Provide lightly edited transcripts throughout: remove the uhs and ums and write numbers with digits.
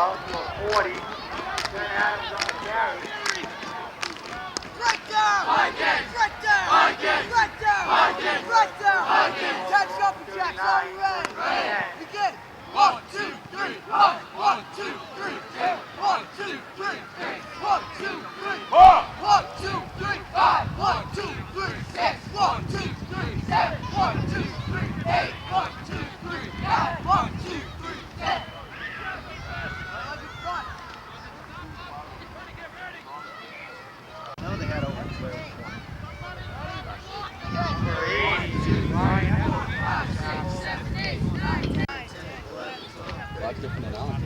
out to a 40. Then Adams on the carry. Right down! Vikings! Right down! Vikings! Right down! Vikings! Right down! Vikings! Catch up, Jack. Are you ready? Begin. 1, 2, 3, 4. 1, 2, 3, 4. 1, 2, 3, 4. 1, 2, 3, 4. 1, 2, 3, 5. 1, 2, 3, 6. 1, 2, 3, 7. 1, 2, 3, 8. 1, 2, 3, 9. 1, 2, 3, 10. No, they had over 12. For 82, Ryan. A lot different than Allen.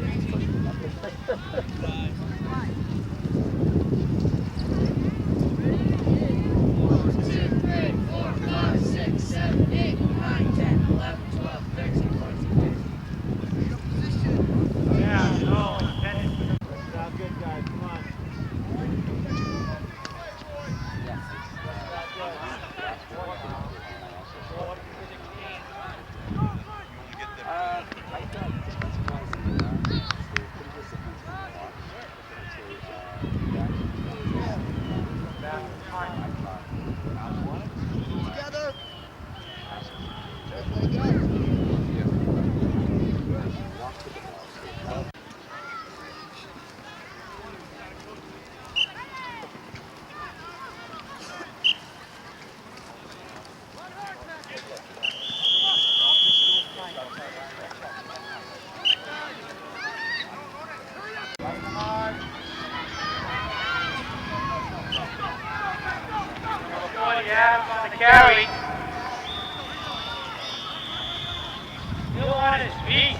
Yeah, no, sound good, guys. Come on. Together. Adams on the carry. Still on his feet.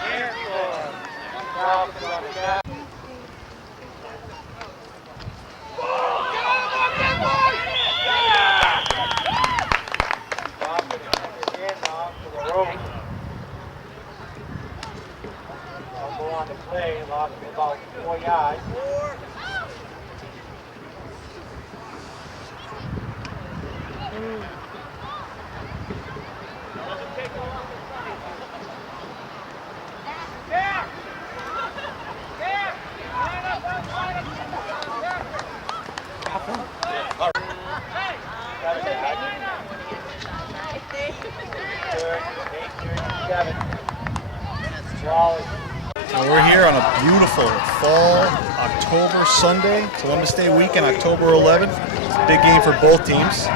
Careful. Drops on the carry. On the play, lost about 4 yards. So we're here on a beautiful fall October Sunday, Columbus Day weekend, October 11th. It's a big game for both teams.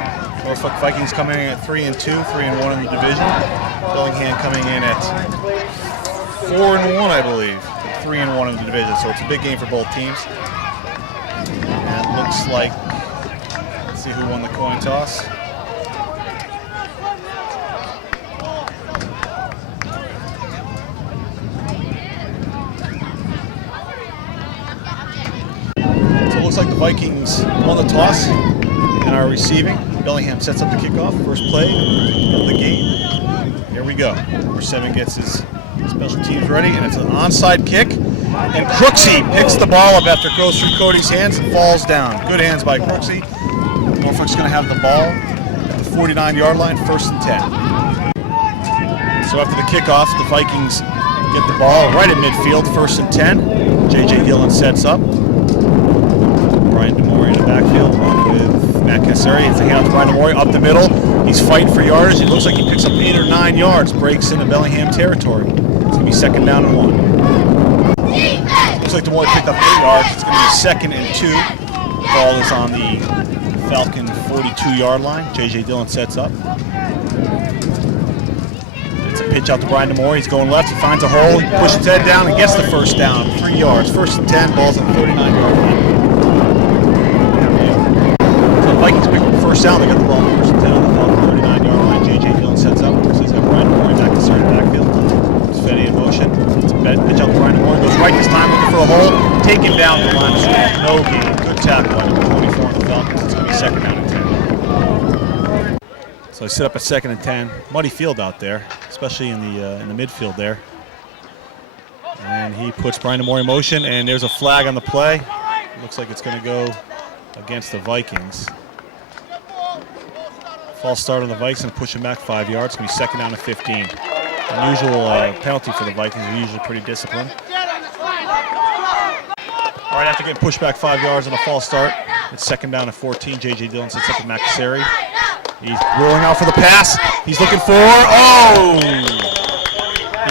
Norfolk Vikings coming in at 3-2, 3-1 in the division. Bellingham coming in at 4-1, I believe, 3-1 in the division. So it's a big game for both teams. And it looks like, let's see who won the coin toss. Looks like the Vikings won the toss and are receiving. Bellingham sets up the kickoff, first play of the game. Here we go. Number 7 gets his special teams ready, and it's an onside kick. And Crooksey picks the ball up after it goes through Cody's hands and falls down. Good hands by Crooksey. Norfolk's going to have the ball at the 49-yard line, 1st and 10. So after the kickoff, the Vikings get the ball right at midfield, 1st and 10. J.J. Dillon sets up. Brian DeMore in the backfield along with Matt Cassari. It's a hand to Brian DeMore up the middle. He's fighting for yardage. It looks like he picks up 8 or 9 yards, breaks into Bellingham territory. It's going to be 2nd down and 1. Looks like DeMore picked up 8 yards. It's going to be 2nd and 2. The ball is on the Falcon 42-yard line. J.J. Dillon sets up. It's a pitch out to Brian DeMore. He's going left. He finds a hole. He pushes his head down and gets the 1st down. 3 yards. 1st and 10. Ball's on the 39-yard line. Vikings pick up the 1st down. They got the ball on 1st and 10 on the 39-yard line. J.J. Dillon sets up. He's got Brian DeMore back to start the backfield. It's Fetty in motion. It's a pitch out to Brian DeMore. Goes right this time, looking for a hole. Taken down the line of scrimmage. No gain. Good tackle by number 24 on the Falcons. It's going to be 2nd down and 10. So they set up at 2nd and 10. Muddy field out there, especially in the midfield there. And he puts Brian DeMore in motion, and there's a flag on the play. It looks like it's going to go against the Vikings. False start on the Vikings and push him back 5 yards. It's going to be 2nd down and 15. Unusual penalty for the Vikings. They're usually pretty disciplined. All right, after getting pushed back 5 yards on a false start, it's second down and 14. J.J. Dillon sets up with McAsary. He's rolling out for the pass. He's looking for,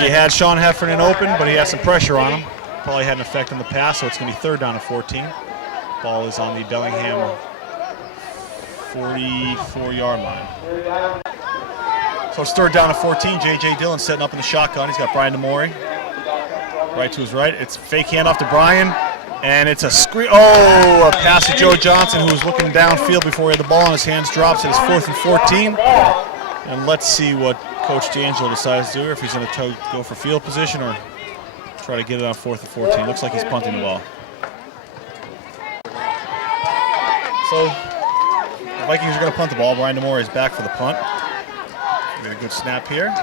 He had Sean Heffernan open, but he had some pressure on him. Probably had an effect on the pass, so it's going to be third down and 14. Ball is on the Bellingham 44-yard line. So it's third down and 14. J.J. Dillon setting up in the shotgun. He's got Brian DeMori right to his right. It's fake handoff to Brian, and it's a screen. A pass to Joe Johnson, who was looking downfield before he had the ball in his hands. Drops it. It's 4th and 14. And let's see what Coach D'Angelo decides to do, if he's going to go for field position or try to get it on 4th and 14. Looks like he's punting the ball. So the Vikings are going to punt the ball. Brian DeMori is back for the punt. Get a good snap here.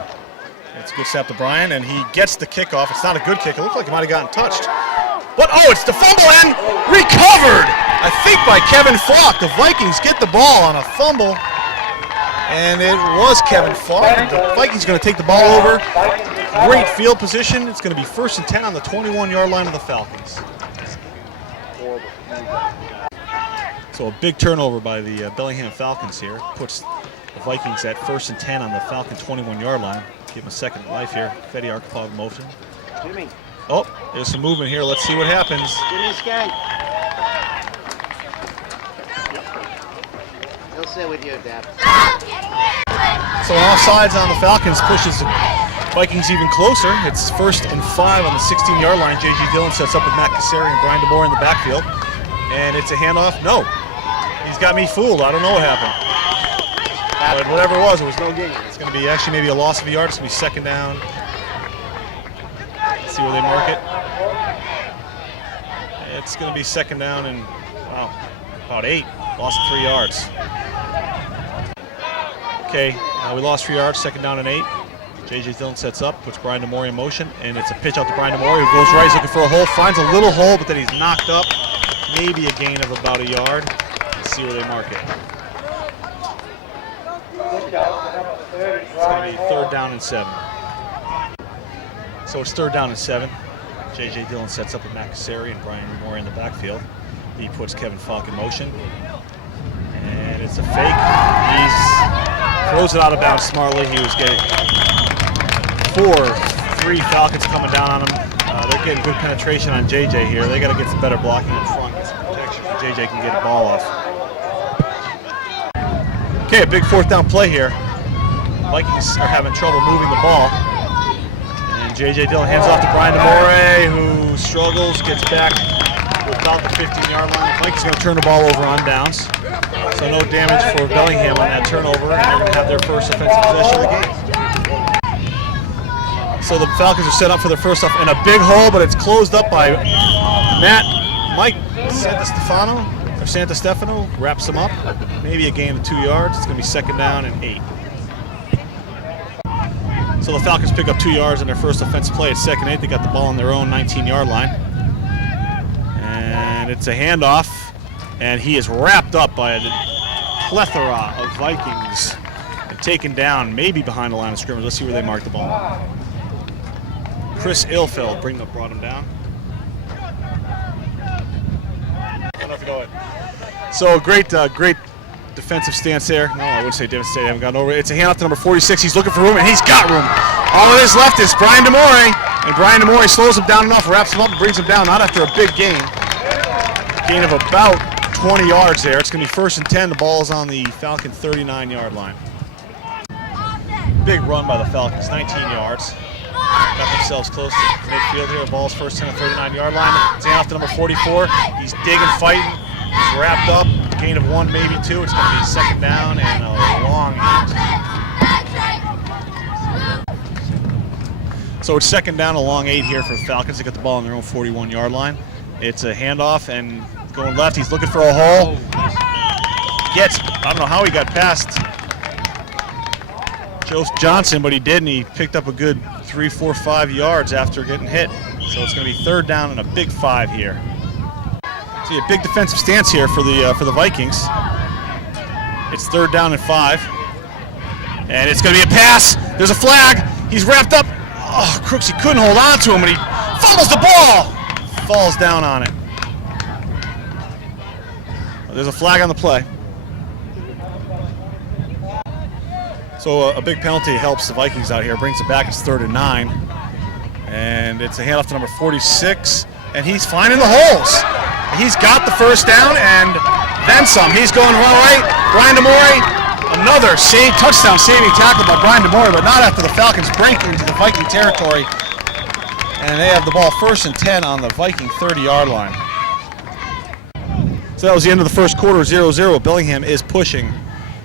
It's a good snap to Brian, and he gets the kickoff. It's not a good kick. It looked like he might have gotten touched. But, it's the fumble and recovered, I think, by Kevin Falk. The Vikings get the ball on a fumble, and it was Kevin Falk. The Vikings are going to take the ball over. Great field position. It's going to be 1st and 10 on the 21-yard line of the Falcons. So a big turnover by the Bellingham Falcons here. Puts the Vikings at 1st and 10 on the Falcon 21-yard line. Give him a second life here. Fetty Archipelago motion. Jimmy. There's some movement here. Let's see what happens. Jimmy Skank. He'll sit with you, Dad. So offsides on the Falcons pushes the Vikings even closer. It's 1st and 5 on the 16-yard line. J.J. Dillon sets up with Matt Cassari and Brian DeMore in the backfield. And it's a handoff. No. He's got me fooled. I don't know what happened. But whatever it was no gain. It's going to be actually maybe a loss of a yard. It's going to be second down. Let's see where they mark it. It's going to be second down and, about 8. Lost 3 yards. Okay, we lost 3 yards, second down and 8. J.J. Dillon sets up, puts Brian DeMori in motion, and it's a pitch out to Brian DeMori, who goes right. He's looking for a hole, finds a little hole, but then he's knocked up. Maybe a gain of about a yard. Let's see where they mark it. It's going to be third down and 7. So it's third down and 7. J.J. Dillon sets up with Matt Cassari and Brian DeMori in the backfield. He puts Kevin Falk in motion. And it's a fake. He throws it out of bounds smartly. He was getting 3 Falcons coming down on him. They're getting good penetration on JJ here. They got to get some better blocking in front, get some protection so JJ can get the ball off. Okay, a big 4th down play here. Vikings are having trouble moving the ball. And J.J. Dillon hands off to Brian DeMore, who struggles, gets back about the 15-yard line. The Vikings are going to turn the ball over on downs. So no damage for Bellingham on that turnover, and they're going to have their first offensive possession of the game. So the Falcons are set up for their first off in a big hole, but it's closed up by Mike Santastefano wraps them up. Maybe a gain of 2 yards. It's going to be second down and 8. So the Falcons pick up 2 yards on their first offensive play. It's second 8. They got the ball on their own 19-yard line. And it's a handoff, and he is wrapped up by a plethora of Vikings and taken down, maybe behind the line of scrimmage. Let's see where they mark the ball. Chris Ilfeld brought him down. So great defensive stance there. No, I wouldn't say defensive stance. They haven't gotten over it. It's a handoff to number 46. He's looking for room, and he's got room. All of his left is Brian DeMore, and Brian DeMore slows him down enough, wraps him up, and brings him down. Not after a big gain. Gain of about 20 yards there. It's going to be 1st and 10. The ball is on the Falcon 39-yard line. Big run by the Falcons, 19 yards. Got themselves close to midfield here. The ball's 1st and 10 on the 39-yard line. It's off to number 44. He's digging, fighting. He's wrapped up. Gain of 1, maybe 2. It's going to be second down and a long 8. So it's second down, a long 8 here for the Falcons. They got the ball on their own 41-yard line. It's a handoff and going left. He's looking for a hole. I don't know how he got past Joe Johnson, but he did, and he picked up a good 3, 4, 5 yards after getting hit. So it's going to be third down and a big 5 here. See a big defensive stance here for the Vikings. It's third down and 5, and it's going to be a pass. There's a flag. He's wrapped up. Oh, Crooks, he couldn't hold on to him, and he fumbles the ball. Falls down on it. There's a flag on the play. So a big penalty helps the Vikings out here. Brings it back. It's 3rd and 9. And it's a handoff to number 46. And he's finding the holes. He's got the first down and then some. He's going right. Brian DeMore, another touchdown saving tackle by Brian DeMore, but not after the Falcons break into the Viking territory. And they have the ball 1st and 10 on the Viking 30-yard line. So that was the end of the first quarter, 0-0. Bellingham is pushing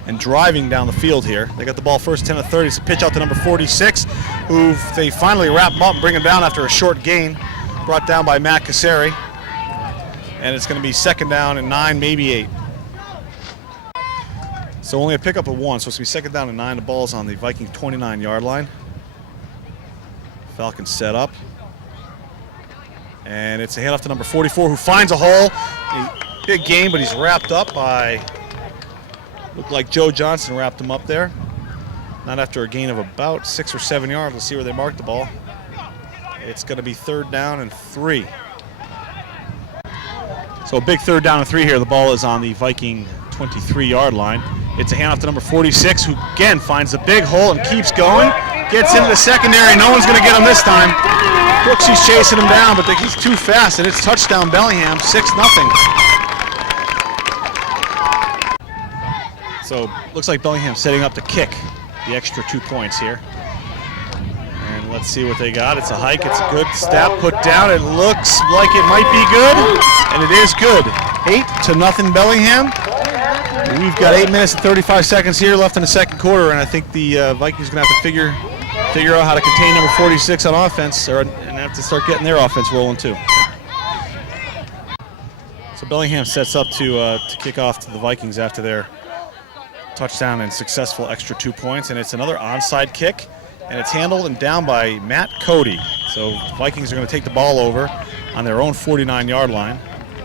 and driving down the field here. They got the ball 1st 10 to 30. It's a pitch out to number 46, who they finally wrap him up and bring him down after a short gain. Brought down by Matt Cassari. And it's going to be 2nd down and 9, maybe 8. So only a pickup of 1, so it's going to be 2nd down and 9. The ball's on the Viking 29-yard line. Falcons set up. And it's a handoff to number 44, who finds a hole. Big game, but he's wrapped up by, looked like Joe Johnson wrapped him up there. Not after a gain of about 6 or 7 yards. Let's see where they mark the ball. It's going to be 3rd down and 3. So a big 3rd down and 3 here. The ball is on the Viking 23-yard line. It's a handoff to number 46, who again finds a big hole and keeps going. Gets into the secondary. No one's going to get him this time. Brooksy's chasing him down, but he's too fast, and it's touchdown Bellingham, 6-0. So looks like Bellingham setting up to kick the extra 2 points here. And let's see what they got. It's a hike. It's a good step put down. It looks like it might be good, and it is good. 8-0 Bellingham. We've got 8 minutes and 35 seconds here left in the second quarter, and I think the Vikings are going to have to figure out how to contain number 46 on offense, and have to start getting their offense rolling too. So Bellingham sets up to kick off to the Vikings after their touchdown and successful extra 2 points, and it's another onside kick, and it's handled and down by Matt Cody. So the Vikings are going to take the ball over on their own 49-yard line.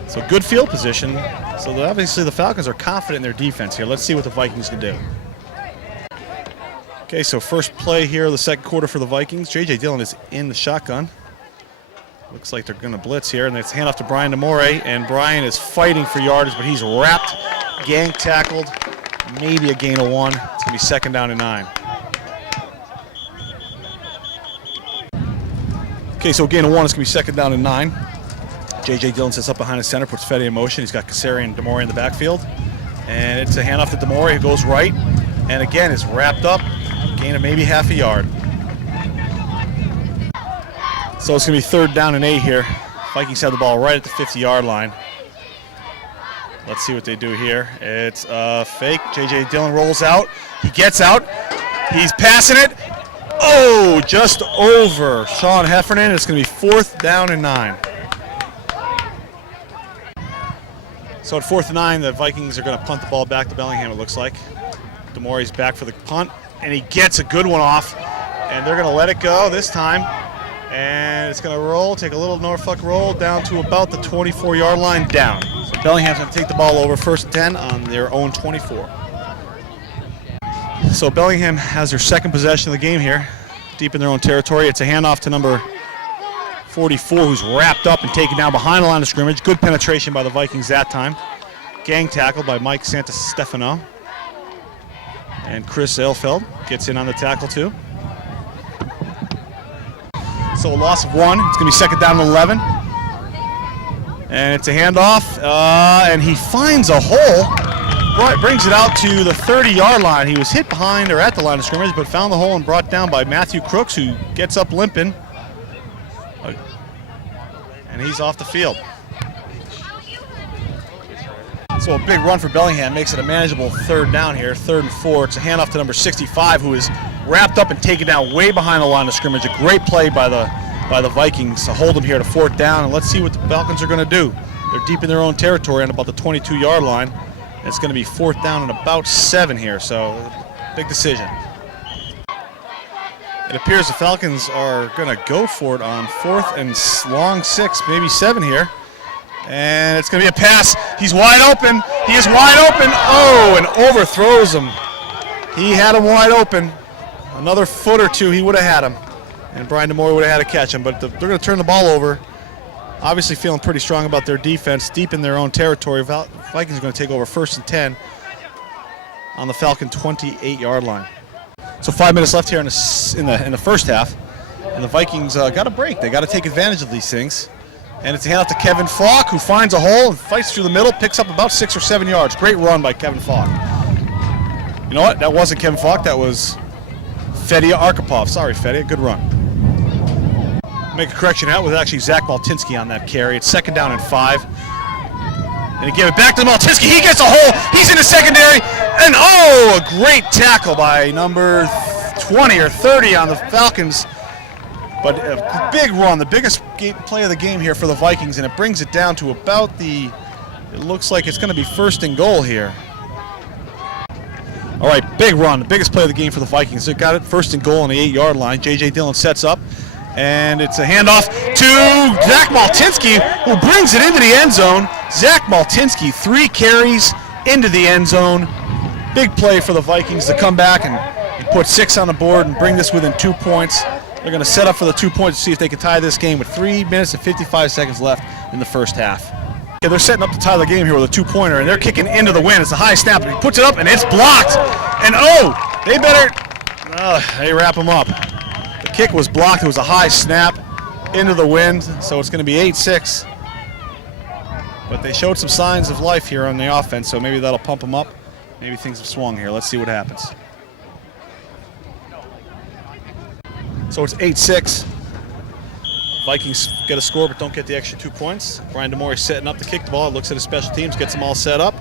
So good field position. So obviously the Falcons are confident in their defense here. Let's see what the Vikings can do. Okay, so first play here of the second quarter for the Vikings. J.J. Dillon is in the shotgun. Looks like they're going to blitz here, and it's handoff to Brian DeMore, and Brian is fighting for yardage, but he's wrapped, gang tackled, maybe a gain of 1. It's going to be 2nd down and 9. Okay, so gain of 1 is going to be 2nd down and 9. J.J. Dillon sits up behind the center, puts Fetty in motion. He's got Cassari and DeMore in the backfield. And it's a handoff to DeMore, who goes right, and again is wrapped up, gain of maybe half a yard. So it's going to be 3rd down and 8 here. Vikings have the ball right at the 50-yard line. Let's see what they do here. It's a fake. J.J. Dillon rolls out. He gets out. He's passing it. Oh, just over Sean Heffernan. It's going to be 4th down and 9. So at 4th and 9, the Vikings are going to punt the ball back to Bellingham, it looks like. DeMore's back for the punt, and he gets a good one off. And they're going to let it go this time. And it's going to roll, take a little Norfolk roll down to about the 24-yard line down. So Bellingham's going to take the ball over 1st and 10 on their own 24. So Bellingham has their second possession of the game here, deep in their own territory. It's a handoff to number 44, who's wrapped up and taken down behind the line of scrimmage. Good penetration by the Vikings that time. Gang tackle by Mike Santastefano. And Chris Ailfeld gets in on the tackle too. So a loss of 1. It's going to be 2nd down and 11. And it's a handoff, and he finds a hole. Brings it out to the 30-yard line. He was hit behind or at the line of scrimmage, but found the hole and brought down by Matthew Crooks, who gets up limping. And he's off the field. So a big run for Bellingham makes it a manageable 3rd down here, 3rd and 4. It's a handoff to number 65, who is wrapped up and taken down way behind the line of scrimmage. A great play by the Vikings to hold him here to 4th down. And let's see what the Falcons are going to do. They're deep in their own territory on about the 22-yard line. And it's going to be 4th down and about 7 here, so big decision. It appears the Falcons are going to go for it on 4th and long 6, maybe 7 here. And it's going to be a pass. He's wide open. He is wide open. Oh, and overthrows him. He had him wide open. Another foot or two, he would have had him. And Brian DeMore would have had to catch him. But they're going to turn the ball over. Obviously feeling pretty strong about their defense, deep in their own territory. Vikings are going to take over 1st and 10 on the Falcon 28-yard line. So 5 minutes left here in the first half. And the Vikings got a break. They got to take advantage of these things. And it's a handoff to Kevin Falk, who finds a hole and fights through the middle, picks up about 6 or 7 yards. Great run by Kevin Falk. You know what? That wasn't Kevin Falk. That was Fedia Arkhipov. Sorry, Fedia. Good run. Make a correction. That was actually Zach Maltinsky on that carry. It's 2nd down and 5. And he gave it back to Maltinsky. He gets a hole. He's in the secondary. And oh, a great tackle by number 20 or 30 on the Falcons. But a big run, the biggest play of the game here for the Vikings, and it brings it down to about it looks like it's going to be 1st and goal here. All right, big run, the biggest play of the game for the Vikings. They got it 1st and goal on the 8-yard line. J.J. Dillon sets up, and it's a handoff to Zach Maltinsky, who brings it into the end zone. Zach Maltinsky, 3 carries into the end zone. Big play for the Vikings to come back and put 6 on the board and bring this within 2 points. They're going to set up for the 2 points to see if they can tie this game with 3 minutes and 55 seconds left in the first half. Yeah, they're setting up to tie the game here with a 2-pointer, and they're kicking into the wind. It's a high snap. He puts it up, and it's blocked. And oh, they better, they wrap him up. The kick was blocked. It was a high snap into the wind, so it's going to be 8-6. But they showed some signs of life here on the offense, so maybe that'll pump them up. Maybe things have swung here. Let's see what happens. So it's 8-6. Vikings get a score but don't get the extra 2 points. Brian DeMore setting up to kick the ball, looks at his special teams, gets them all set up.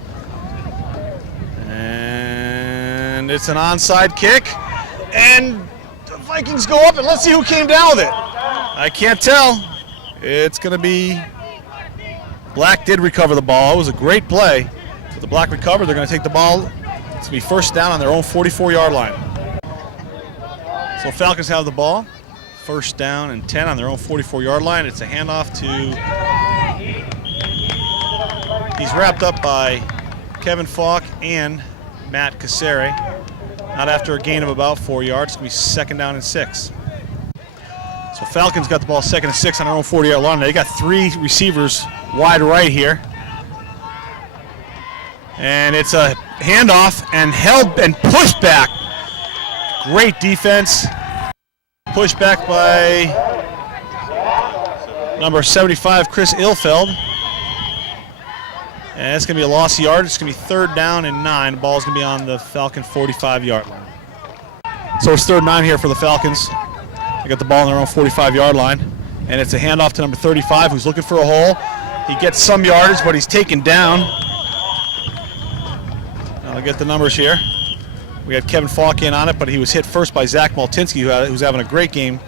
And it's an onside kick. And the Vikings go up, and let's see who came down with it. I can't tell. It's going to be Black did recover the ball. It was a great play. But the Black recovered. They're going to take the ball. It's going to be 1st down on their own 44-yard line. So Falcons have the ball, 1st down and 10 on their own 44-yard line. It's a handoff to, he's wrapped up by Kevin Falk and Matt Cassere. Not after a gain of about 4 yards. It's going to be 2nd down and 6. So Falcons got the ball 2nd and 6 on their own 40-yard line. They got 3 receivers wide right here. And it's a handoff and held and pushed back. Great defense. Pushed back by number 75, Chris Ilfeld. And it's going to be a lost yard. It's going to be 3rd down and 9. The ball's going to be on the Falcon 45-yard line. So it's 3rd and 9 here for the Falcons. They got the ball on their own 45-yard line. And it's a handoff to number 35, who's looking for a hole. He gets some yardage, but he's taken down. I'll get the numbers here. We had Kevin Falk in on it, but he was hit first by Zach Maltinsky, who's having a great game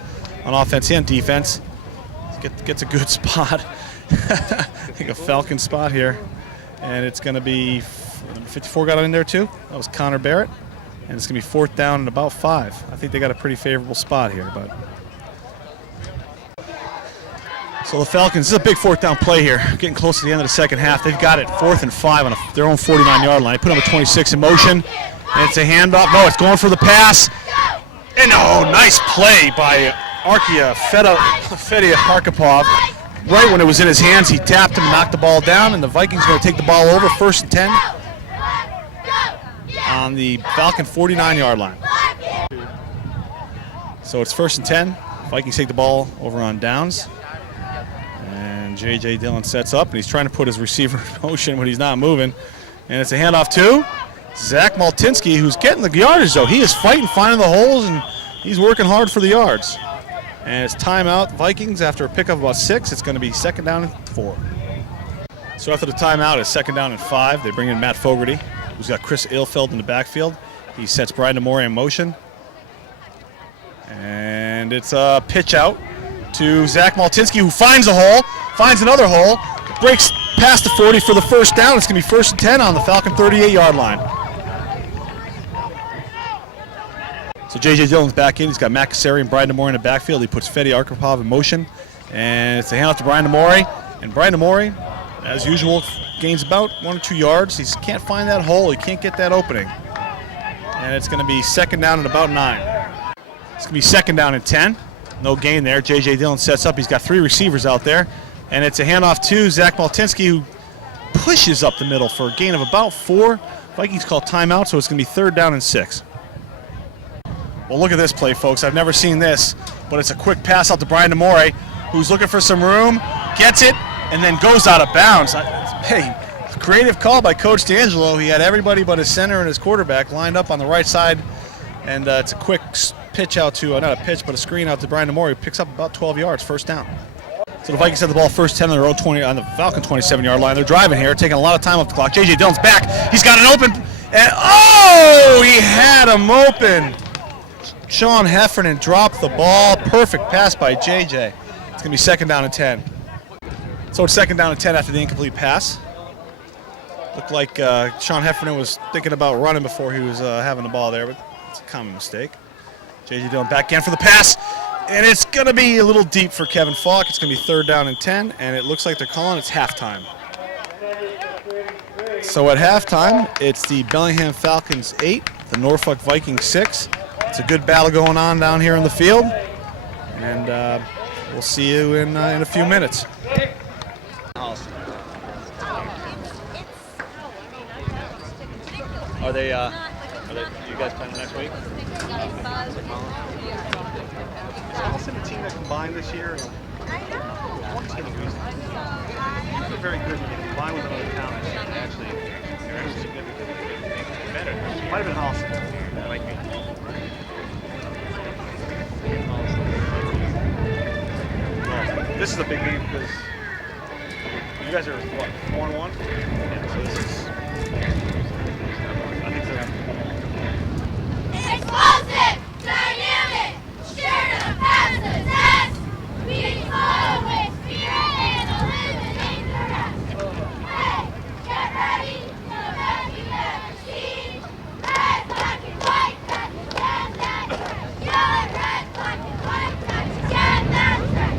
on offense and defense. Gets a good spot. I think a Falcon spot here. And it's going to be, number 54 got in there too. That was Connor Barrett. And it's going to be 4th down and about 5. I think they got a pretty favorable spot here. But so the Falcons, this is a big 4th down play here. Getting close to the end of the second half. They've got it 4th and 5 on their own 49-yard line. They put number 26 in motion. And it's a handoff. No, it's going for the pass. And oh, nice play by Fedia Arkhipov. Right when it was in his hands, he tapped him, knocked the ball down, and the Vikings are going to take the ball over 1st and 10 on the Falcon 49-yard line. So it's 1st and 10. Vikings take the ball over on downs. And J.J. Dillon sets up, and he's trying to put his receiver in motion when he's not moving. And it's a handoff to Zach Maltinsky, who's getting the yardage, though. He is fighting, finding the holes, and he's working hard for the yards. And it's timeout, Vikings, after a pickup of about 6. It's going to be 2nd down and 4. So after the timeout, it's 2nd down and 5. They bring in Matt Fogarty, who's got Chris Ilfeld in the backfield. He sets Brian DeMore in motion. And it's a pitch out to Zach Maltinsky, who finds a hole, finds another hole, breaks past the 40 for the 1st down. It's going to be 1st and 10 on the Falcon 38-yard line. So J.J. Dillon's back in. He's got Matt Cassere and Brian DeMore in the backfield. He puts Fedia Arkhipov in motion. And it's a handoff to Brian DeMore. And Brian DeMore, as usual, gains about 1 or 2 yards. He can't find that hole. He can't get that opening. And it's going to be 2nd down and about 9. It's going to be second down and 10. No gain there. J.J. Dillon sets up. He's got 3 receivers out there. And it's a handoff to Zach Maltinsky, who pushes up the middle for a gain of about 4. Vikings call timeout, so it's going to be third down and 6. Well, look at this play, folks. I've never seen this, but it's a quick pass out to Brian DeMore, who's looking for some room, gets it, and then goes out of bounds. Hey, creative call by Coach D'Angelo. He had everybody but his center and his quarterback lined up on the right side, and it's a quick pitch out to, not a pitch, but a screen out to Brian DeMore. He picks up about 12 yards, first down. So the Vikings have the ball first 10 on their own 20 on the Falcon 27-yard line. They're driving here, taking a lot of time off the clock. J.J. Dillon's back. He's got it open, and he had him open. Sean Heffernan dropped the ball. Perfect pass by J.J. It's going to be second down and 10. So it's second down and 10 after the incomplete pass. Looked like Sean Heffernan was thinking about running before he was having the ball there, but it's a common mistake. J.J. Dillon back in for the pass, and it's going to be a little deep for Kevin Falk. It's going to be third down and 10, and it looks like they're calling it's halftime. So at halftime, it's the Bellingham Falcons 8, the Norfolk Vikings 6. It's a good battle going on down here in the field, and we'll see you in a few minutes. Are they you guys playing next week? Is Allison a team that combined this year? They're very good when they combine with another town. Actually, they're actually significantly better. Might have been Allison. That might be. Well, this is a big game because you guys are what, 4-1? Yeah, so this is. I think they're. Explosive, dynamic, sure to pass the test. We always spirit and eliminate the rest. Hey, get ready, the best you've ever seen. Red, black, and white, that's the stand that's right. Yellow, red, black, and white, that's the stand that's right.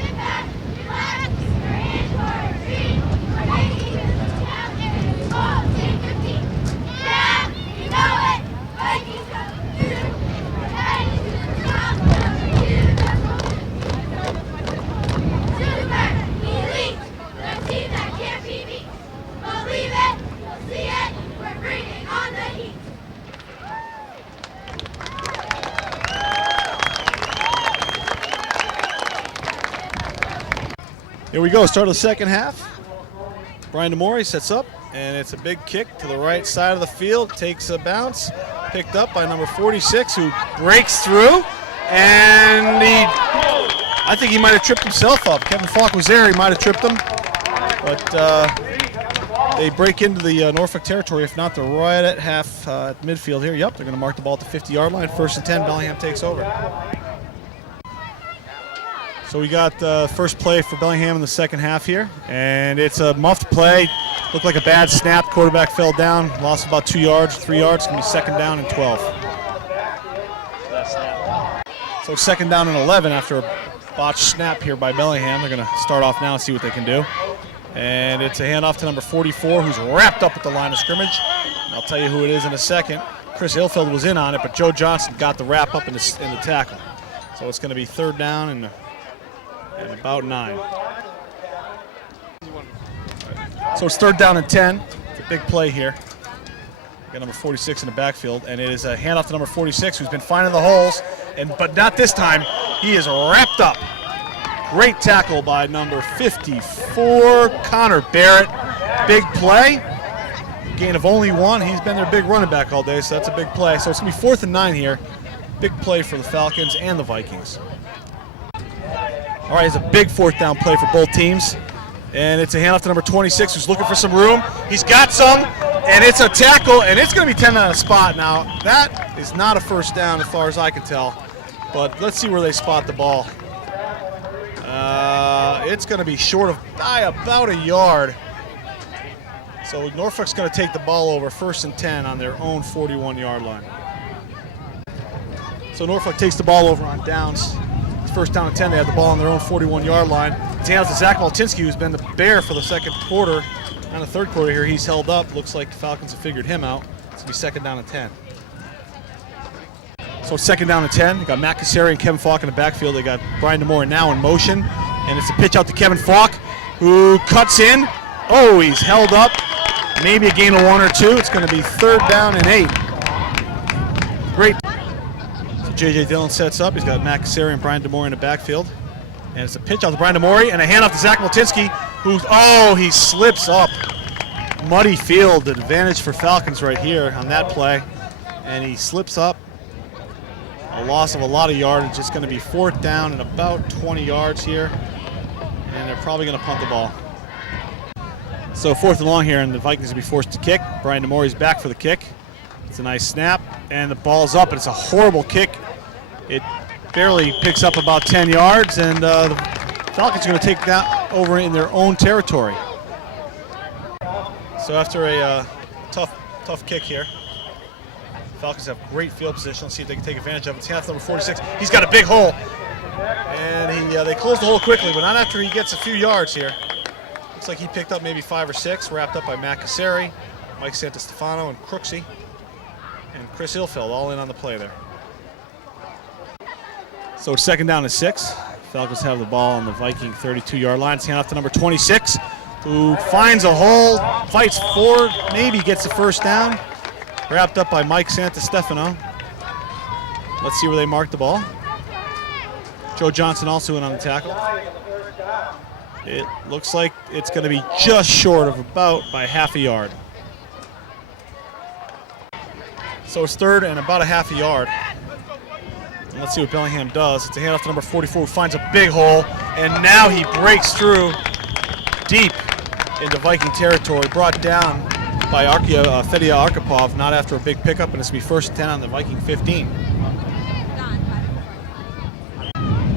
Sit back, relax, your hands for a treat. We're making it down there in the ball, take your feet. Yeah, you know it. Vikings go through. We're heading to the top of the universal. Super elite, the team that can't be beat. Believe it, you'll see it. We're bringing on the heat. Here we go, start of the second half. Brian DeMore sets up, and it's a big kick to the right side of the field, takes a bounce, picked up by number 46, who breaks through, and I think he might have tripped himself up. Kevin Falk was there, he might have tripped him, but they break into the Norfolk territory. If not, they're right at half midfield here. Yep, they're going to mark the ball at the 50-yard line. First and 10, Bellingham takes over. So we got the first play for Bellingham in the second half here, and it's a muffed play. Looked like a bad snap. Quarterback fell down, lost about 2 yards, 3 yards. It's going to be second down and 12. So it's second down and 11 after a botched snap here by Bellingham. They're going to start off now and see what they can do. And it's a handoff to number 44, who's wrapped up at the line of scrimmage. And I'll tell you who it is in a second. Chris Ilfeld was in on it, but Joe Johnson got the wrap up in the tackle. So it's going to be third down and about 9. So it's third down and 10. It's a big play here. Got number 46 in the backfield, and it is a handoff to number 46, who's been finding the holes, but not this time. He is wrapped up. Great tackle by number 54, Connor Barrett. Big play. Gain of only 1. He's been their big running back all day, so that's a big play. So it's going to be 4th and 9 here. Big play for the Falcons and the Vikings. All right, it's a big fourth down play for both teams. And it's a handoff to number 26, who's looking for some room. He's got some, and it's a tackle, and it's going to be 10 on a spot. Now, that is not a first down as far as I can tell. But let's see where they spot the ball. It's going to be short by about a yard. So Norfolk's going to take the ball over, first and 10 on their own 41-yard line. So Norfolk takes the ball over on downs. First down and 10, they have the ball on their own 41-yard line. It's hands to Zach Maltinsky, who's been the bear for the second quarter. And the third quarter here, he's held up. Looks like the Falcons have figured him out. It's going to be second down and 10. So it's second down and 10. You got Matt Cassari and Kevin Falk in the backfield. They got Brian DeMore now in motion. And it's a pitch out to Kevin Falk, who cuts in. Oh, he's held up. Maybe a gain of 1 or 2. It's going to be third down and 8. Great. So J.J. Dillon sets up. He's got Matt Cassari and Brian DeMore in the backfield. And it's a pitch out to Brian DeMore and a handoff to Zach Maltinsky, he slips up. Muddy field, advantage for Falcons right here on that play. And he slips up. A loss of a lot of yardage. It's going to be fourth down and about 20 yards here. And they're probably going to punt the ball. So fourth and long here, and the Vikings will be forced to kick. Brian DeMore is back for the kick. It's a nice snap, and the ball's up, and it's a horrible kick. It barely picks up about 10 yards, and the Falcons are going to take that over in their own territory. So after a tough kick here, Falcons have great field position. Let's see if they can take advantage of it. It's half number 46. He's got a big hole, and they close the hole quickly, but not after he gets a few yards here. Looks like he picked up maybe 5 or 6, wrapped up by Matt Cassari, Mike Santistefano, and Crooksey, and Chris Ilfeld all in on the play there. So it's second down and 6. Falcons have the ball on the Viking 32-yard line. It's handoff to number 26, who finds a hole, fights forward, maybe gets the first down. Wrapped up by Mike Santistefano. Let's see where they mark the ball. Joe Johnson also in on the tackle. It looks like it's going to be just short of about by half a yard. So it's third and about a half a yard. And let's see what Bellingham does. It's a handoff to number 44, who finds a big hole, and now he breaks through deep into Viking territory, brought down by Fedia Arkhipov, not after a big pickup, and it's going to be first and 10 on the Viking 15.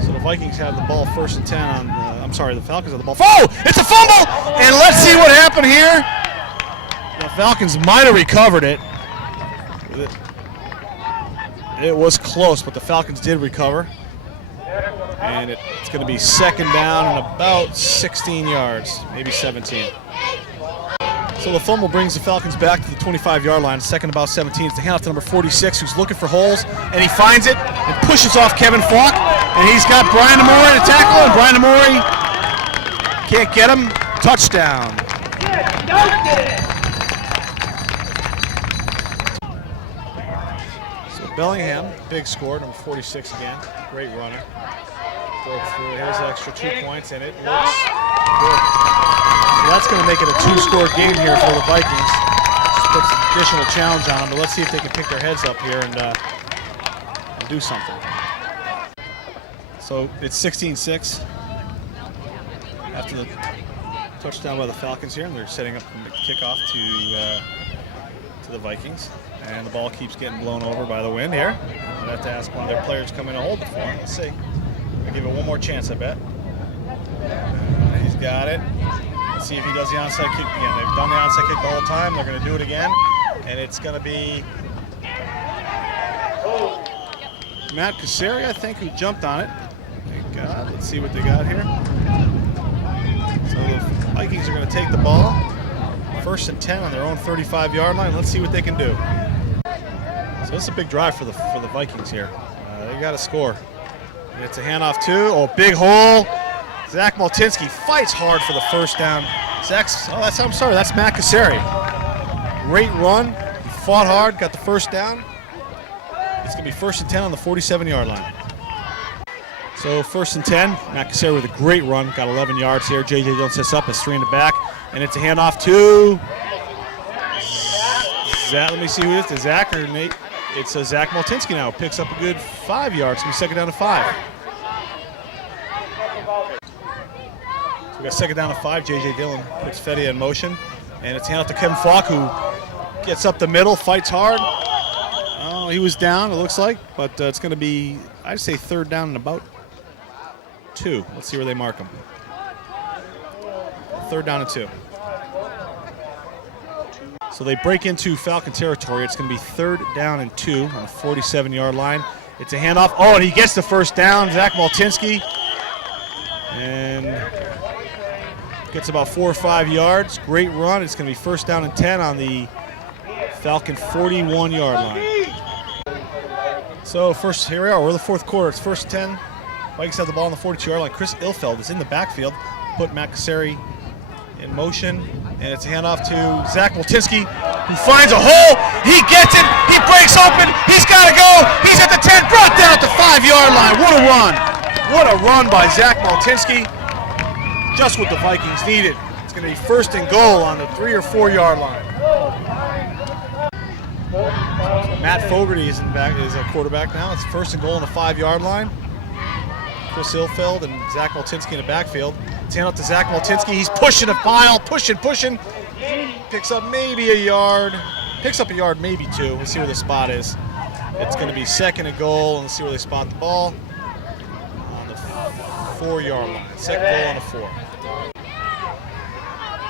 So the Vikings have the ball first and 10 on the Falcons have the ball. Oh, it's a fumble! And let's see what happened here. The Falcons might have recovered it. It was close, but the Falcons did recover. And it's going to be second down and about 16 yards, maybe 17. So the fumble brings the Falcons back to the 25-yard line, second about 17. It's the handoff to number 46, who's looking for holes, and he finds it and pushes off Kevin Falk, and he's got Brian DeMore to tackle, and Brian DeMore can't get him. Touchdown. So Bellingham, big score, number 46 again, great runner. Broke through. Here's an extra 2 points, and it looks good. So that's going to make it a 2-score game here for the Vikings. Just puts additional challenge on them, but let's see if they can pick their heads up here and do something. So it's 16-6 after the touchdown by the Falcons here, and they're setting up the kickoff to the Vikings. And the ball keeps getting blown over by the wind here. I'll have to ask one of their players to come in and hold it for him. Let's see. I'll give it one more chance, I bet. He's got it. Let's see if he does the onside kick again. They've done the onside kick the whole time. They're going to do it again. And it's going to be Matt Cassari, I think, who jumped on it. Thank God. Let's see what they got here. So the Vikings are going to take the ball. First and 10 on their own 35-yard line. Let's see what they can do. So this is a big drive for the Vikings here. They got to score. And it's a handoff too. Big hole. Zach Maltinsky fights hard for the first down. That's Matt Cassari. Great run. He fought hard, got the first down. It's going to be first and 10 on the 47-yard line. So first and 10, Matt Cassari with a great run, got 11 yards here. J.J. Dillon sets up, it's 3 in the back, and it's a handoff to Zach. Let me see who it is, Zach or Nate. It's Zach Maltinsky now, picks up a good 5 yards. It's going to be second down to 5. So we got second down to 5. J.J. Dillon puts Fedia in motion, and it's handoff to Kevin Falk, who gets up the middle, fights hard. Oh, he was down, it looks like, but it's going to be, I'd say, third down and about 2. Let's see where they mark him. Third down and 2. So they break into Falcon territory. It's going to be third down and 2 on the 47-yard line. It's a handoff. Oh, and he gets the first down, Zach Maltinsky. And gets about 4 or 5 yards. Great run. It's going to be first down and 10 on the Falcon 41-yard line. So first, here we are. We're in the fourth quarter. It's first 10. Vikings have the ball on the 42-yard line. Chris Ilfeld is in the backfield. Put Matt Cassari in motion, and it's a handoff to Zach Moltinsky, who finds a hole. He gets it. He breaks open. He's got to go. He's at the 10. Brought down at the 5-yard line. What a run! What a run by Zach Moltinsky. Just what the Vikings needed. It's going to be first and goal on the 3 or 4 yard line. Matt Fogarty is a quarterback now. It's first and goal on the 5 yard line. Chris Ilfeld and Zach Moltinsky in the backfield. It's handed to Zach Moltinsky. He's pushing a pile, pushing. Picks up maybe a yard. Picks up a yard, maybe 2. Let's see where the spot is. It's going to be second and goal, and let's see where they spot the ball. On the 4 yard line. Second goal on the 4.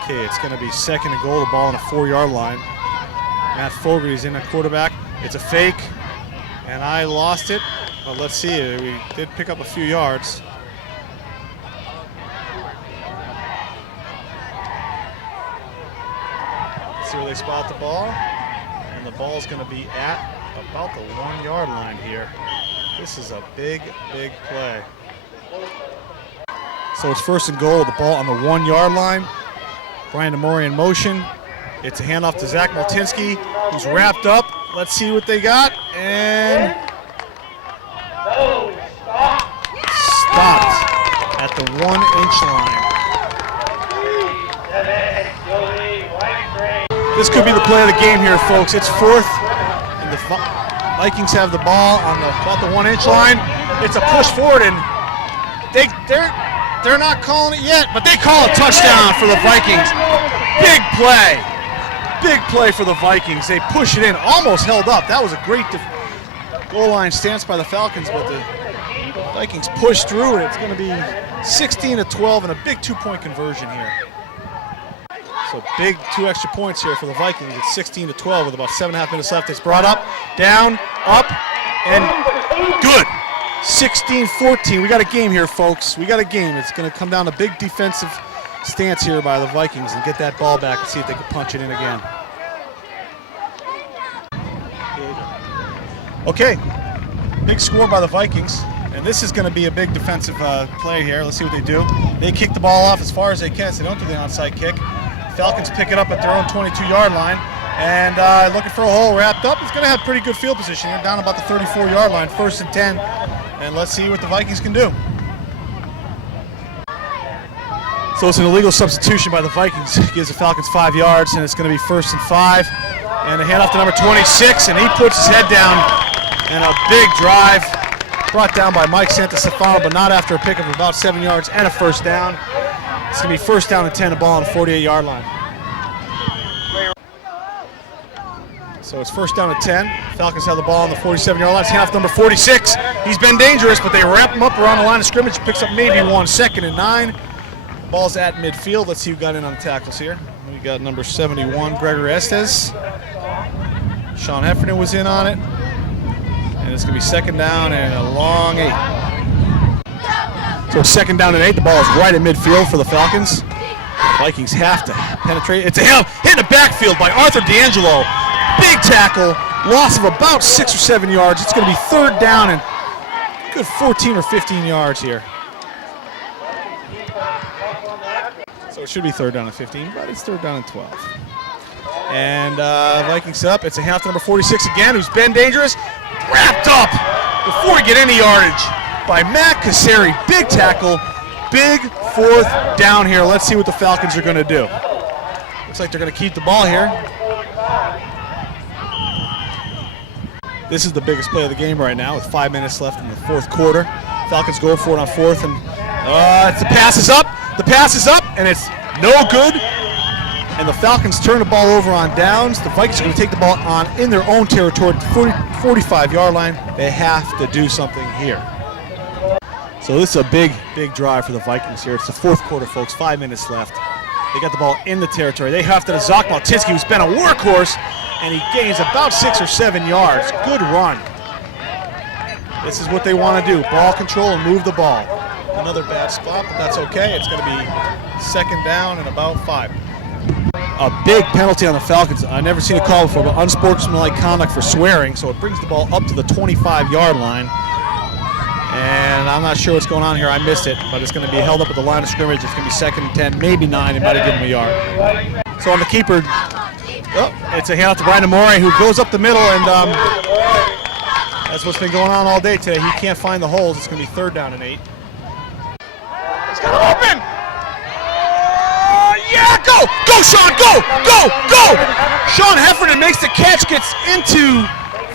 Okay, it's going to be second and goal, the ball on the 4 yard line. Matt Fogarty's in at quarterback. It's a fake, and I lost it. But let's see, we did pick up a few yards. Let's see where they spot the ball. And the ball's going to be at about the 1 yard line here. This is a big play. So it's first and goal, the ball on the 1 yard line. Brian DeMori in motion. It's a handoff to Zach Moltinsky, who's wrapped up. Let's see what they got. And stopped at the 1 inch line. This could be the play of the game here, folks. It's fourth, and the Vikings have the ball on about the 1 inch line. It's a push forward, and they're not calling it yet, but they call a touchdown for the Vikings. Big play. Big play for the Vikings. They push it in, almost held up. That was a great goal line stance by the Falcons, but the Vikings pushed through, and it's going to be 16-12 and a big 2-point conversion here. So big 2 extra points here for the Vikings. It's 16-12 with about 7.5 minutes left. It's brought up, down, up, and good. 16-14. We got a game here, folks. We got a game. It's going to come down to big defensive stance here by the Vikings and get that ball back and see if they can punch it in again. Okay, big score by the Vikings, and this is going to be a big defensive play here. Let's see what they do. They kick the ball off as far as they can, so they don't do the onside kick. Falcons pick it up at their own 22-yard line, and looking for a hole wrapped up. It's going to have pretty good field position here, down about the 34-yard line, first and 10, and let's see what the Vikings can do. So it's an illegal substitution by the Vikings. Gives the Falcons 5 yards, and it's going to be first and 5. And a handoff to number 26, and he puts his head down. And a big drive brought down by Mike Santastefano, but not after a pick of about 7 yards and a first down. It's going to be first down and 10, a ball on the 48-yard line. So it's first down and 10. Falcons have the ball on the 47-yard line. It's handoff to number 46. He's been dangerous, but they wrap him up around the line of scrimmage. Picks up maybe 1, second and 9. Ball's at midfield. Let's see who got in on the tackles here. We got number 71, Gregor Estes. Sean Heffernan was in on it. And it's going to be second down and a long 8. So it's second down and 8. The ball is right at midfield for the Falcons. Vikings have to penetrate. It's a hit in the backfield by Arthur D'Angelo. Big tackle. Loss of about 6 or 7 yards. It's going to be third down and good 14 or 15 yards here. So it should be third down and 15, but it's third down and 12. And Vikings up. It's a handoff to number 46 again, who's been dangerous. Wrapped up before we get any yardage by Matt Cassari. Big tackle, big fourth down here. Let's see what the Falcons are going to do. Looks like they're going to keep the ball here. This is the biggest play of the game right now with 5 minutes left in the fourth quarter. Falcons go for it on fourth, and the pass is up. The pass is up, and it's no good. And the Falcons turn the ball over on downs. The Vikings are going to take the ball on in their own territory at the 45-yard line. They have to do something here. So this is a big drive for the Vikings here. It's the fourth quarter, folks. 5 minutes left. They got the ball in the territory. They have to Zach Moltinsky, who's been a workhorse, and he gains about 6 or 7 yards. Good run. This is what they want to do. Ball control and move the ball. Another bad spot, but that's okay. It's going to be second down and about 5. a big penalty on the Falcons. I've never seen a call before, but unsportsmanlike conduct for swearing. So it brings the ball up to the 25-yard line. And I'm not sure what's going on here. I missed it, but it's going to be held up at the line of scrimmage. It's going to be 2nd and 10, maybe 9. It might have given him a yard. So on the keeper, it's a handoff to Brian Amore, who goes up the middle, and that's what's been going on all day today. He can't find the holes. It's going to be 3rd down and 8. He's got it open. Yeah, go! Go, Sean! Go! Go! Go! Sean Heffernan makes the catch, gets into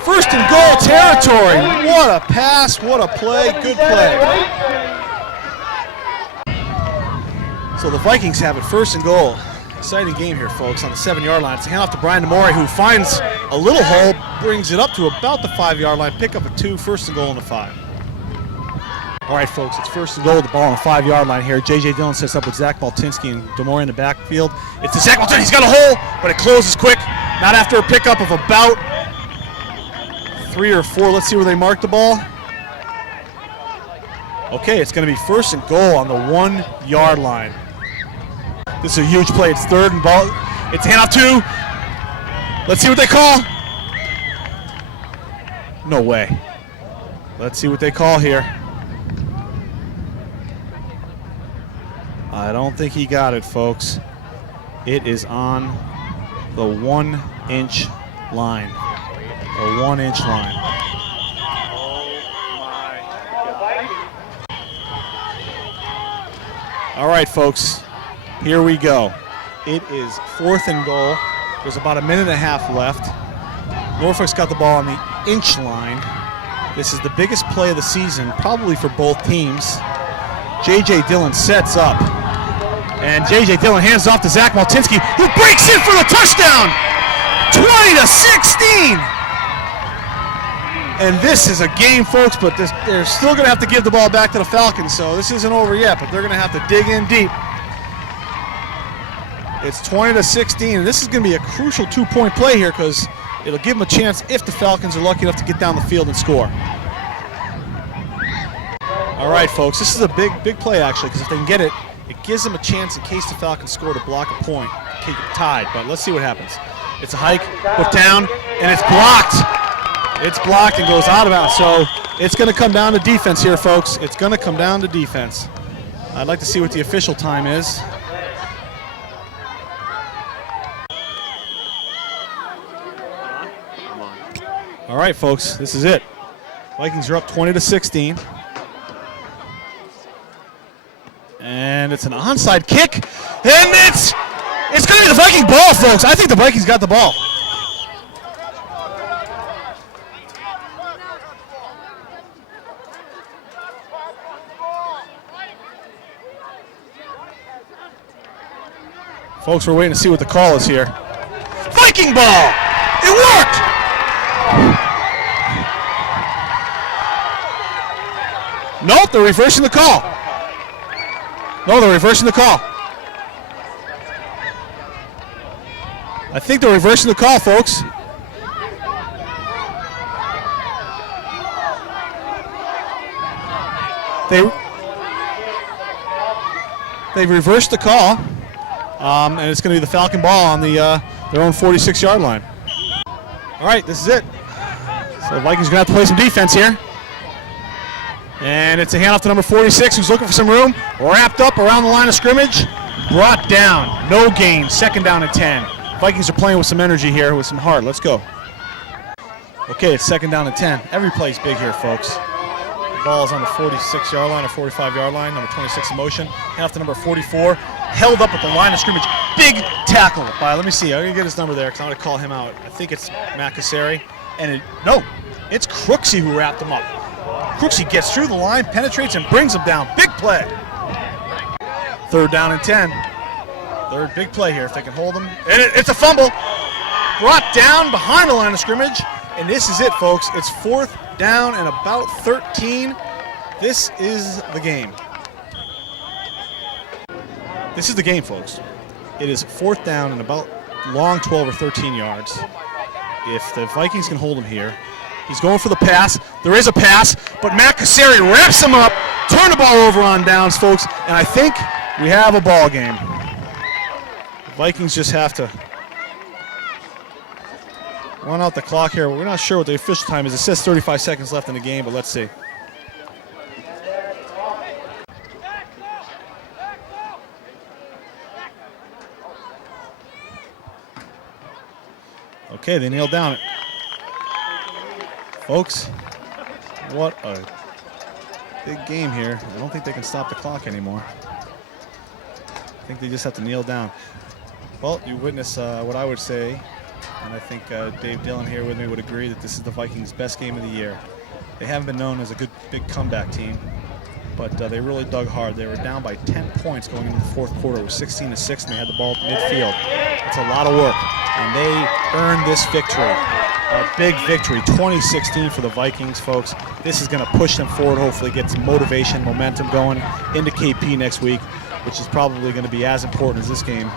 1st and goal territory. What a pass, what a play, good play. So the Vikings have it 1st and goal. Exciting game here, folks, on the 7-yard line. It's a handoff to Brian Amore, who finds a little hole, brings it up to about the 5-yard line, pick up a 2, 1st and goal on the 5. All right, folks, it's 1st and goal, the ball on the 5-yard line here. J.J. Dillon sets up with Zach Baltinsky and Demore in the backfield. It's to Zach Baltinsky. He's got a hole, but it closes quick. Not after a pickup of about 3 or 4. Let's see where they mark the ball. Okay, it's going to be 1st and goal on the 1-yard line. This is a huge play. It's 3rd and ball. It's handoff 2. Let's see what they call. No way. Let's see what they call here. I don't think he got it, folks. It is on the 1-inch line. The 1-inch line. All right, folks. Here we go. It is 4th and goal. There's about a minute and a half left. Norfolk's got the ball on the inch line. This is the biggest play of the season, probably for both teams. J.J. Dillon sets up. And J.J. Dillon hands off to Zach Maltinsky, who breaks in for the touchdown! 20-16! And this is a game, folks, but they're still going to have to give the ball back to the Falcons, so this isn't over yet, but they're going to have to dig in deep. It's 20-16, and this is going to be a crucial 2-point play here because it'll give them a chance if the Falcons are lucky enough to get down the field and score. All right, folks, this is a big play, actually, because if they can get it, it gives them a chance in case the Falcons score to block a point, keep it tied. But let's see what happens. It's a hike, put down, and it's blocked. It's blocked and goes out of bounds. So it's going to come down to defense here, folks. It's going to come down to defense. I'd like to see what the official time is. All right, folks, this is it. Vikings are up 20-16. And it's an onside kick, and it's going to be the Viking ball, folks. I think the Vikings got the ball. Folks, we're waiting to see what the call is here. Viking ball! It worked! Nope, they're reversing the call. No, they're reversing the call. I think they're reversing the call, folks. They reversed the call, and it's going to be the Falcon ball on their own 46-yard line. All right, this is it. So the Vikings are going to have to play some defense here. And it's a handoff to number 46, who's looking for some room. Wrapped up around the line of scrimmage. Brought down. No gain. 2nd down and 10. Vikings are playing with some energy here, with some heart. Let's go. Okay, it's 2nd down and 10. Every play's big here, folks. The ball is on the 46-yard line or 45-yard line. Number 26 in motion. Handoff to number 44. Held up at the line of scrimmage. Big tackle by, let me see. I'm going to get his number there because I'm going to call him out. I think it's Matt Cassari. And it's Crooksey who wrapped him up. Crooksey gets through the line, penetrates, and brings him down. Big play. 3rd down and 10. 3rd big play here if they can hold him. And it's a fumble. Brought down behind the line of scrimmage. And this is it, folks. It's 4th down and about 13. This is the game. This is the game, folks. It is 4th down and about long 12 or 13 yards. If the Vikings can hold him here, he's going for the pass. There is a pass, but Matt Cassari wraps him up, turn the ball over on downs, folks, and I think we have a ball game. Vikings just have to run out the clock here. We're not sure what the official time is. It says 35 seconds left in the game, but let's see. Okay, they nailed down it. Folks, what a big game here. I don't think they can stop the clock anymore. I think they just have to kneel down. Well, you witness what I would say, and I think Dave Dillon here with me would agree that this is the Vikings' best game of the year. They haven't been known as a good big comeback team, but they really dug hard. They were down by 10 points going into the fourth quarter. It was 16-6, and they had the ball midfield. It's a lot of work, and they earned this victory. A big victory, 2016 for the Vikings, folks. This is going to push them forward, hopefully get some motivation, momentum going into KP next week, which is probably going to be as important as this game.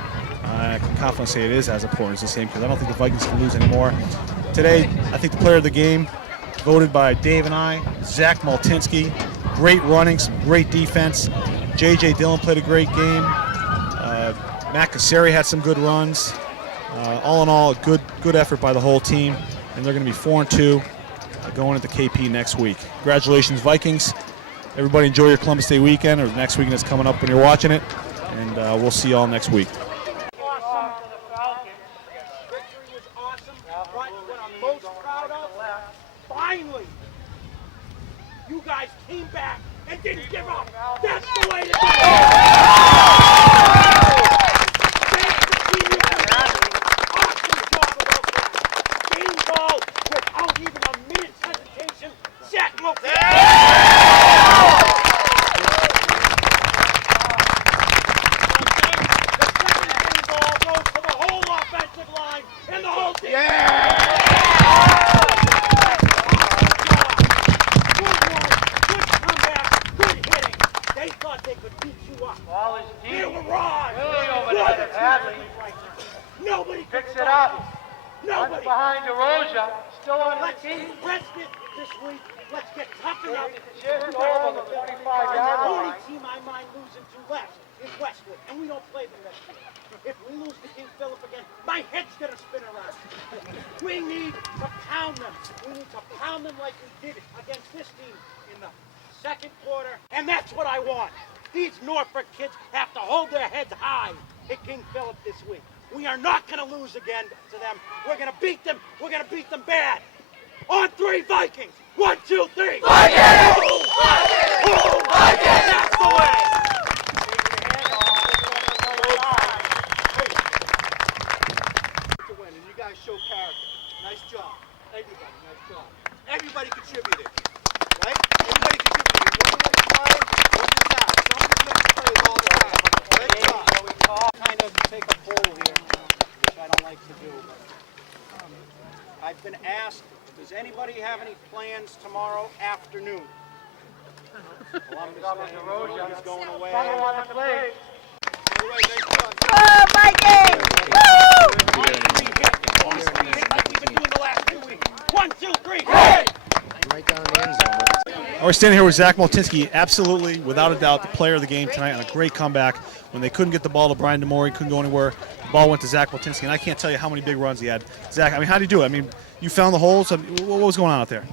I can confidently say it is as important as this game because I don't think the Vikings can lose anymore. Today, I think the player of the game, voted by Dave and I, Zach Maltinski. Great running, some great defense. J.J. Dillon played a great game. Matt Casseri had some good runs. All in all, a good effort by the whole team. And they're going to be 4-2 going into KP next week. Congratulations, Vikings. Everybody enjoy your Columbus Day weekend, or the next weekend that's coming up when you're watching it. And we'll see you all next week. Victory was awesome, but what I'm most proud of, finally, you guys came back and didn't give up. That's the way to do it. Awesome job of those guys. Game ball without even a minute's hesitation. Zach and the whole team. Good one, good comeback, good hitting. They thought they could beat you up. They were wrong. Nobody Fix it up. Nobody. Behind DeRosa, still on the Let's team. rest it this week. Let's get toughened up. Shift over the 25-yard The only line. team I mind losing to left is Westwood, and we don't play them next year. If we lose to King Philip again, my head's gonna spin around. We need to pound them. We need to pound them like we did against this team in the second quarter, and that's what I want. These Norfolk kids have to hold their heads high at King Philip this week. We are not gonna lose again to them. We're gonna beat them. We're gonna beat them bad. On three, Vikings. 1, 2, 3. Vikings! Vikings! That's the way. To win, and you guys show character. Nice job. Everybody, nice job. Everybody contributed, right? Everybody contributed. It wasn't like tomorrow, it wasn't that. Some of the next players all the time. Great job. Kind of take a poll here, which I don't like to do. I've been asked, does anybody have any plans tomorrow afternoon? Columbus Day, everybody's going away. On the plate. Everybody, nice job. Vikings! Like we've been doing the last 2 weeks. 1, 2, 3. We're standing here with Zach Maltinski, absolutely, without a doubt, the player of the game tonight on a great comeback. When they couldn't get the ball to Brian DeMore, he couldn't go anywhere. The ball went to Zach Maltinski, and I can't tell you how many big runs he had. Zach, I mean, how did you do it? I mean, you found the holes. I mean, what was going on out there?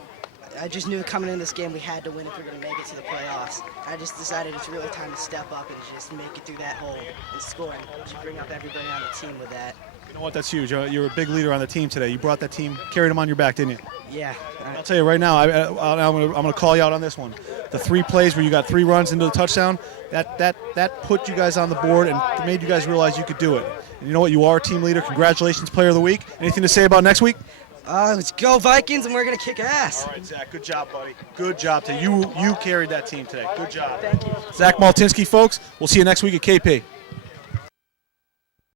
I just knew coming in this game we had to win if we were going to make it to the playoffs. I just decided it's really time to step up and just make it through that hole and score and just bring up everybody on the team with that. You know what? That's huge. You're a big leader on the team today. You brought that team, carried them on your back, didn't you? Yeah. I'll tell you right now, I'm going to call you out on this one. The 3 plays where you got 3 runs into the touchdown, that put you guys on the board and made you guys realize you could do it. And you know what? You are a team leader. Congratulations, player of the week. Anything to say about next week? Let's go Vikings, and we're going to kick ass. All right, Zach, good job, buddy. Good job. You carried that team today. Good job. Thank you. Zach Maltinski, folks. We'll see you next week at KP.